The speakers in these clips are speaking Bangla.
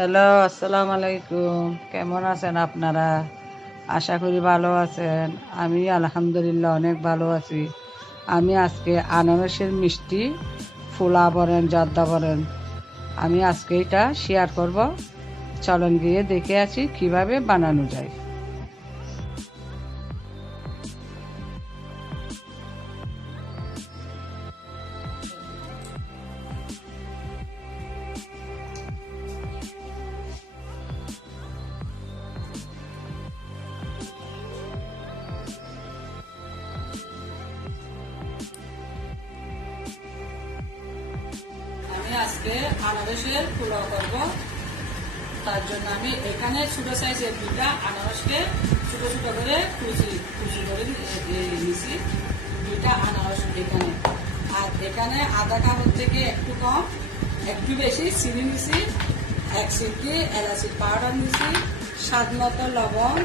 হ্যালো, আসসালামু আলাইকুম। কেমন আছেন আপনারা? আশা করি ভালো আছেন। আমি আলহামদুলিল্লাহ অনেক ভালো আছি। আমি আজকে আনারসের মিষ্টি ফুলা বলেন জর্দা বলেন, আমি আজকে এটা শেয়ার করব। চলেন গিয়ে দেখে আসি কিভাবে বানানো যায়। আমি আজকে আনারসের পোলাও করব। তার জন্য আমি এখানে ছোট সাইজের দুটা আনারসকে ছোট ছোট করে কুচি কুচি করে নিয়েছি। দুইটা আনারস এখানে, আর এখানে আধা কাপড় থেকে একটু কম একটু বেশি চিনি নিছি, এক সিটি এলাচি পাউডার নিছি, স্বাদ মতো লবণ,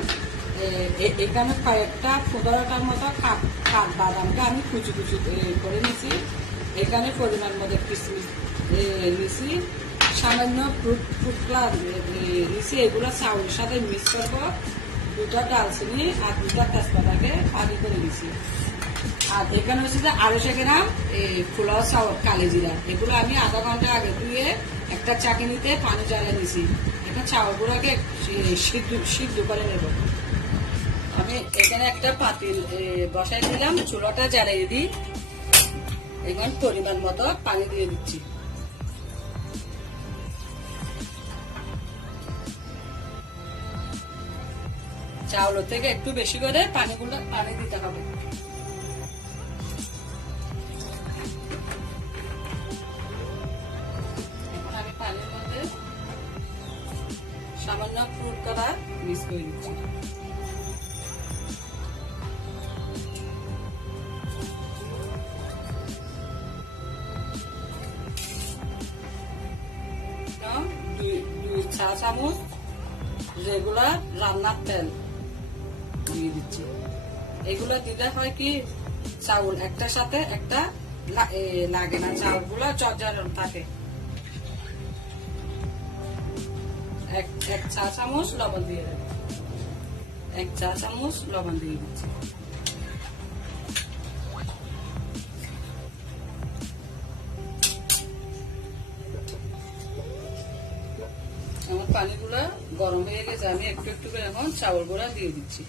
এখানে কয়েকটা 15টার মতো কাঠ বাদামকে আমি কুচি কুচি করে নিছি। এখানে পরিমাণ মতো কিশমিশ নিছি, সামান্য ফুটলা নিছি। এগুলো চাউলের সাথে মিক্স করবো। দুটা ডালচিনি আর দুটা তেজপাতাকে পানি করে নিছি। আর এখানে হচ্ছে যে 250 গ্রাম পোলাও চাউল কালি জিরা, এগুলো আমি আধা ঘন্টা আগে ধুয়ে একটা চাটনিতে পানি জ্বালিয়ে নিছি। এখন চাউলগুলোকে সিদ্ধ করে নেব। আমি এখানে একটা পাতিল বসাই দিলাম, চুলাটা জ্বালিয়ে দিই। এখন পরিমাণ মতো পানি দিয়ে দিচ্ছি। চাউল থেকে একটু বেশি করে পানি দিতে হবে। এখন আমি পানির মধ্যে সামান্য ফুড কালার মিক্স করে দিচ্ছি। দুই চা চামচ রেগুলার রান্নার তেল দিয়ে দিচ্ছি। এগুলো দিলে হয় কি, চাউল একটার সাথে একটা লাগে না, চাউলগুলো চরচর থাকে। এক চা চামচ লবণ দিয়ে দেবো, এক চা চামচ লবণ দিয়ে দিচ্ছি। আমার পানিগুলা গরম হয়ে গেছে, আমি একটু একটু করে এখন চাউল গুঁড়া দিয়ে দিচ্ছি।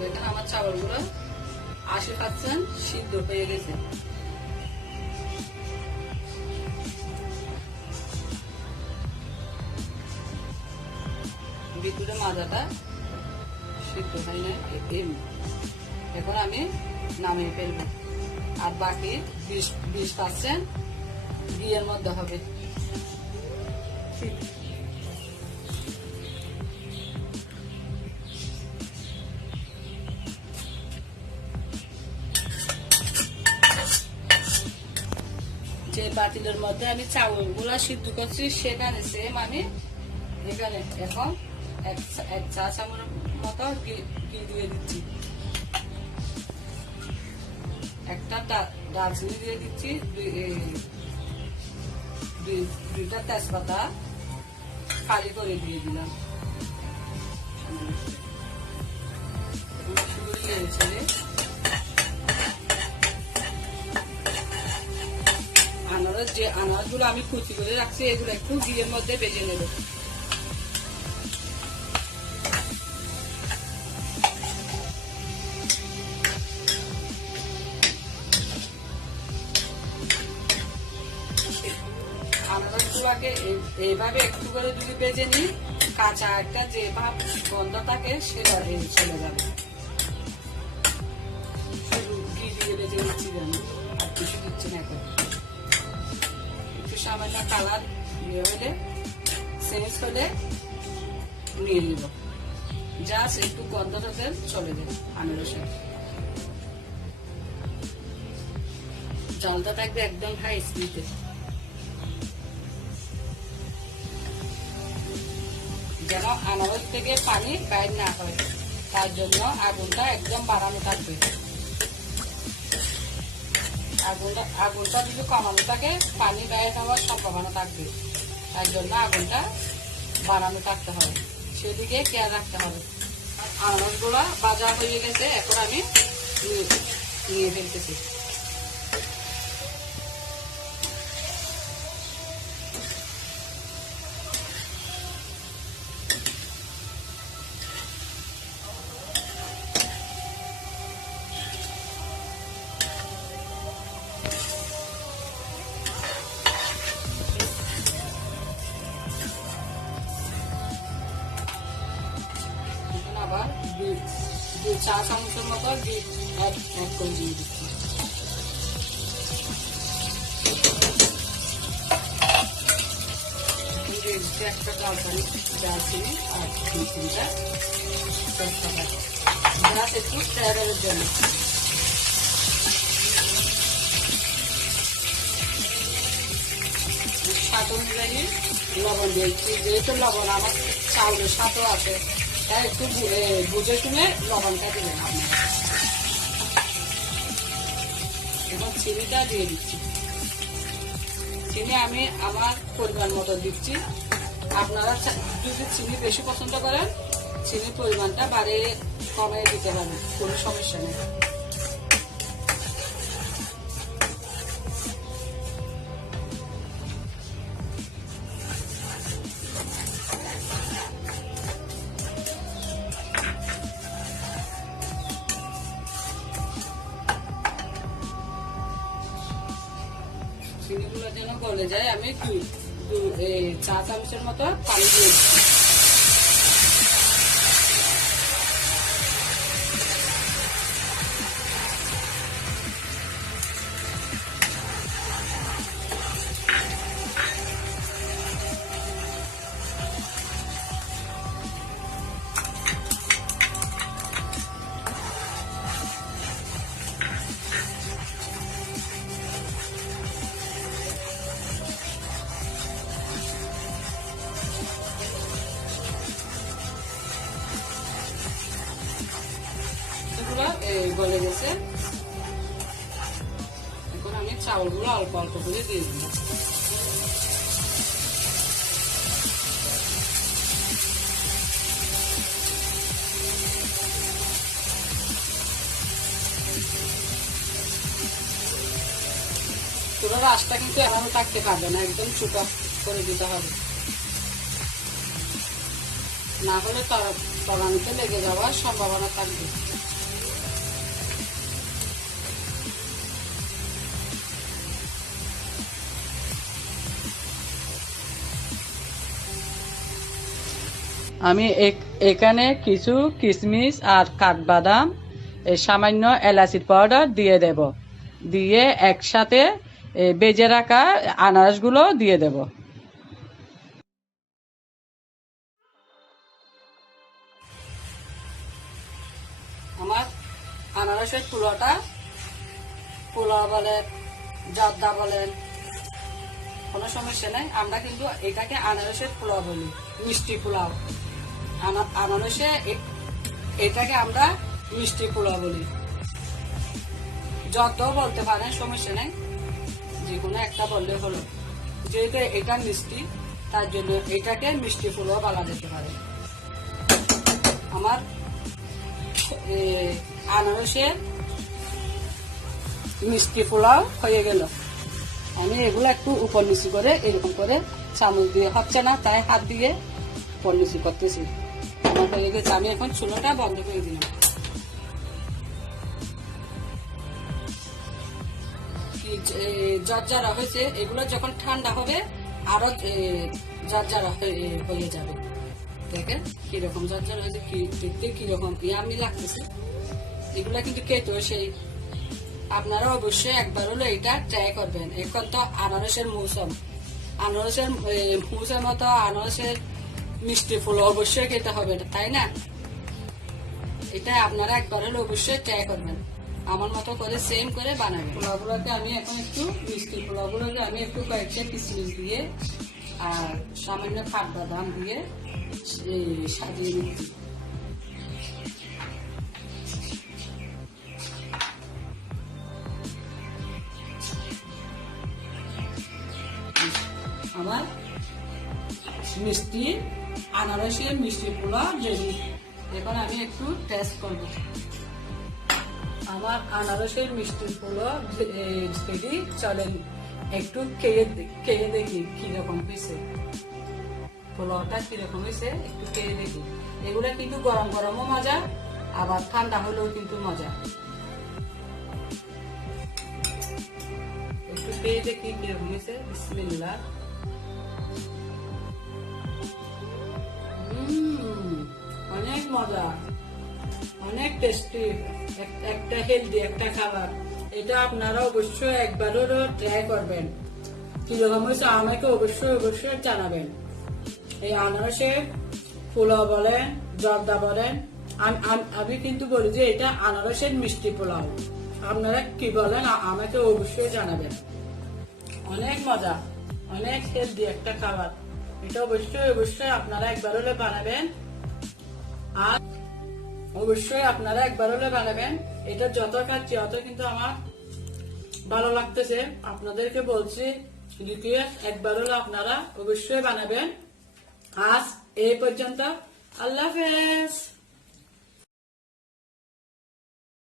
দেখেন আমার চাউলগুলো 80% সিদ্ধ হয়ে গেছে। ভিতরে মাজাটা সিদ্ধ হয় না। এখন আমি নামিয়ে ফেলবো, আর বাকি 20% ঘিয়ের মধ্যে হবে। যে পাতিলের মধ্যে আমি চাউলগুলা সিদ্ধ করছি সেখানে সেম আমি এখানে এখন এক চা চামচ মতো ঘি দিয়ে দিচ্ছি। একটা দারচিনি দিয়ে দিচ্ছি, দুইটা তেজপাতা ফালি করে দিয়ে দিলাম। যে আনারসগুলো আমি কুচি করে রাখছি এগুলো একটু ঘিয়ের মধ্যে ভেজে নেব। আগে এইভাবে একটু করে যদি ভেজে নিই, কাঁচা একটা যে ভাব গন্ধ থাকে সেটা চলে যাবে। শুধু ঘি দিয়ে ভেজে নিচ্ছি আমি, আর কিছু দিচ্ছি না। এখন একটু সামান্য কালার ইয়ে হলে, চেঞ্জ হলে নিয়ে নিব, জাস্ট একটু গন্ধটাতে চলে যাবে আনারসের। জলটা থাকবে একদম হাই স্পিডে, যেন আনারস থেকে পানি বাইর না হয়, তার জন্য আগুনটা একদম বাড়ানো থাকবে। আগুনটা যদি কমানো থাকে পানি বাইর হওয়ার সম্ভাবনা থাকবে, তার জন্য আগুনটা বাড়ানো থাকতে হবে, সেদিকে খেয়াল রাখতে হবে। আনারসগুলা ভাজা হয়ে গেছে, এখন আমি নিয়ে ফেলতেছি। আবার 2 চা চামচের মতো বিট অ্যাড করে দিয়ে দিচ্ছি। একটা দারচিনি আর 2-3টা তেজপাতা, জাস্ট একটু ফ্লেভারের জন্য। স্বাদ অনুযায়ী লবণ দিয়েছি, যেহেতু লবণ আমার চাউলের স্বাদও আছে, তাই একটু বুঝে শুনে লবণটা দিবেন আপনারা। এখন চিনিটা দিয়ে দিচ্ছি। চিনি আমি আমার পরিমাণ মতো দিচ্ছি। আপনারা যদি চিনি বেশি পছন্দ করেন, চিনির পরিমাণটা বাড়িয়ে কমিয়ে দিতে পারেন, কোনো সমস্যা নেই। চিনিগুলো যেন গলে যায়, আমি 2 চা চামচের মতো পানি দিয়ে দিচ্ছি। গলে গেছে, এখন আমি চাউলগুলো অল্প অল্প করে দিয়ে দিই। পুরো রাস্তা কিন্তু এভাবে থাকতে পারবে না, একদম ছোটা করে দিতে হবে, না হলে তলানিতে লেগে যাওয়ার সম্ভাবনা থাকবে। আমি এখানে কিছু কিশমিশ আর কাঠবাদাম, সামান্য এলাচির পাউডার দিয়ে দেব, দিয়ে একসাথে বেজে রাখা আনারসগুলো দিয়ে দেব। আমার আনারসের পোলাও বলেন, জর্দা বলেন, কোনো সমস্যা নেই। আমরা কিন্তু এটাকে আনারসের পোলাও বলি, মিষ্টি পোলাও। আনারসে এটাকে আমরা মিষ্টি পোলাও বলি, যত বলতে পারেন, সমস্যা নেই, যে কোনো একটা বললে হলো। যেহেতু এটা মিষ্টি, তার জন্য এটাকে মিষ্টি পোলাও বলা যেতে পারে। আমার আনারসের মিষ্টি পোলাও হয়ে গেল। আমি এগুলো একটু উপর নিচু করে এরকম করে চামচ দিয়ে, হচ্ছে না তাই হাত দিয়ে উপর নিচু করতেছি। আমার হয়ে গেছে, আমি এখন চুলোটা বন্ধ করে দিলাম। জর্জরা হয়েছে, এগুলো যখন ঠান্ডা হবে আরো ঝরঝর হয়ে যাবে। দেখেন কিরকম ঝরঝর হয়েছে, দেখতে কিরকম ইয়ামি লাগতেছে। এগুলা কিন্তু খেতে সেই আপনারা অবশ্যই একবার হলো এটা ট্রাই করবেন। এখন তো আনারসের মৌসুম, আনারসের মৌসুমে তো আনারসের মিষ্টি ফুল অবশ্যই খেতে হবে, তাই না? এটা আপনারা একবার হলে অবশ্যই ট্রাই করবেন, আমার মতো করে সেম করে বানাবেন। পোলাওগুলোকে আমি এখন একটু মিষ্টি পোলাওগুলোকে আমি একটু কয়েকটা কিশমিশ দিয়ে আর সামান্য কাঠবাদাম দিয়ে সাজিয়ে নিচ্ছি। আমার মিষ্টি আনারসের মিষ্টি পোলাও রেডি। এখন আমি একটু টেস্ট করব। আমার আনারসের মিষ্টি পোলাও রেডি। চলেন একটু খেয়ে দেখি কিরকম হয়েছে, পোলাওটা কিরকম হয়েছে একটু খেয়ে দেখি। এগুলা কিন্তু গরম গরমও মজা, আবার ঠান্ডা হলেও কিন্তু মজা। একটু খেয়ে দেখি কিরকম হয়েছে। বিসমিল্লাহ। অনেক মজা, অনেক টেস্টি, একটা হেলদি একটা খাবার। এটা আপনারা অবশ্যই একবার হলেও ট্রাই করবেন। কিরকম হয়েছে আমাকে অবশ্যই অবশ্যই জানাবেন। এই আনারসের পোলাও বলেন, জর্দা বলেন, আমি কিন্তু বলি যে এটা আনারসের মিষ্টি পোলাও। আপনারা কি বলেন আমাকে অবশ্যই জানাবেন। অনেক মজা, অনেক হেলদি একটা খাবার। এটা অবশ্যই অবশ্যই আপনারা একবার হলে বানাবেন, আর অবশ্যই আপনারা একবার হলে বানাবেন। এটা যত খাচ্ছি অত কিন্তু আমার ভালো লাগতেছে। আপনাদেরকে বলছি রিকোয়েস্ট, একবার হলে আপনারা অবশ্যই বানাবেন। আজ এই পর্যন্ত, আল্লাহ হাফেজ।